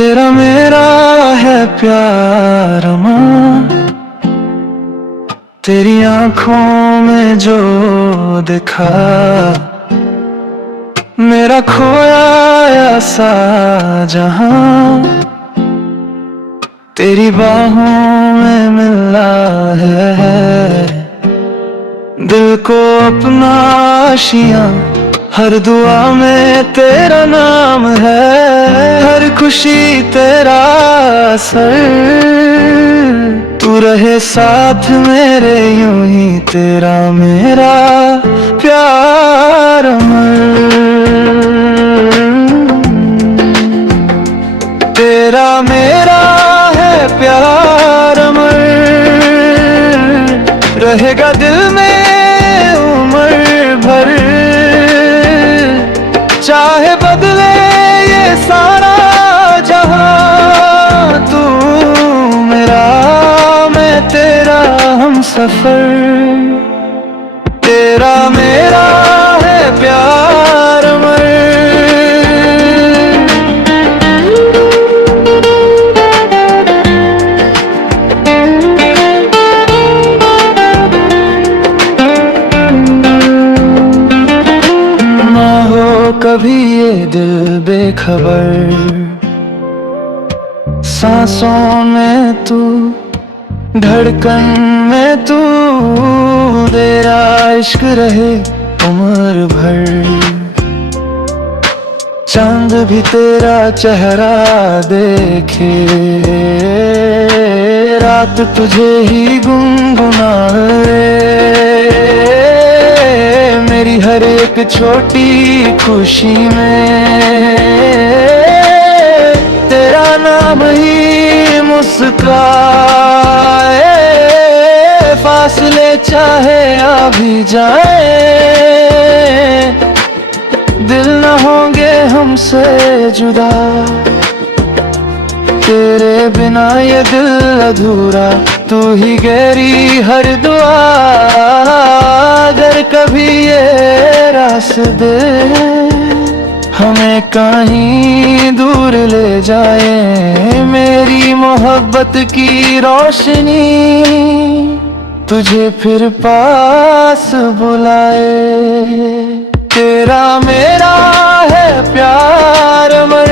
तेरा मेरा है प्यार अमर, तेरी आंखों में जो दिखा मेरा खोया सा जहां तेरी बाहों में मिला है। दिल को अपना आशियां, हर दुआ में तेरा नाम है, हर खुशी तेरा असर, तू रहे साथ मेरे यूं ही तेरा मेरा प्यार अमर। तेरा मेरा है प्यार अमर, रहेगा दिल में उम्र भर, चाहे बदले ये सारा जहां, तू मेरा मैं तेरा हम सफर। तेरा मेरा है प्यार अमर। ना हो कभी ये दिल बेखबर, सांसों में तू, धड़कन में तू, तेरा इश्क रहे उम्र भर। चांद भी तेरा चेहरा देखे, रात तुझे ही गुनगुनाए, मेरी हर एक छोटी खुशी में तेरा नाम ही मुस्काए। फासले चाहे आ भी जाए, दिल न होंगे हमसे जुदा, तेरे बिना ये दिल अधूरा, तू ही गहरी हर दुआ। अगर कभी ये रास्ते हमें कहीं दूर ले जाए, मेरी मोहब्बत की रोशनी तुझे फिर पास बुलाए। तेरा मेरा है प्यार अमर,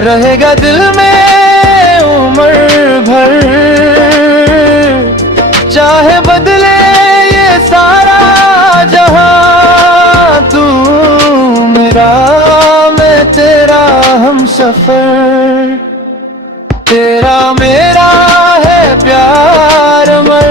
रहेगा दिल में उम्र भर, चाहे बदले ये सारा जहां, तू मेरा मैं तेरा हम सफर। तेरा मेरा है प्यार अमर।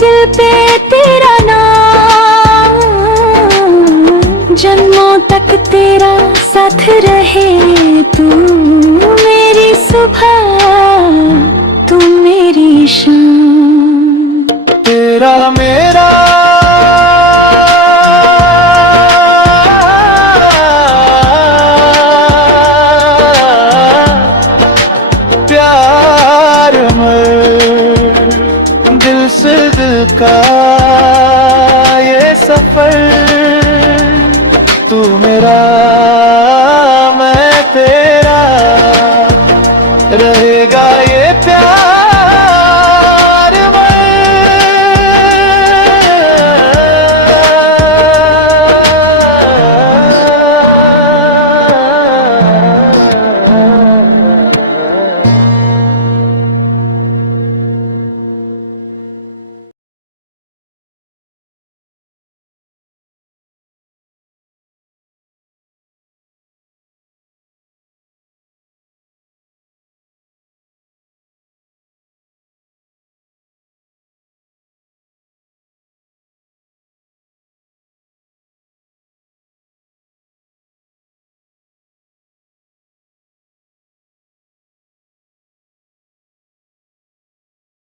दिल पे तेरा नाम, जन्मों तक तेरा साथ रहे, तू मेरी सुबह, तू मेरी शाम। तेरा मेरा प्यार अमर, दिल से दिल का ये सफर, तू मेरा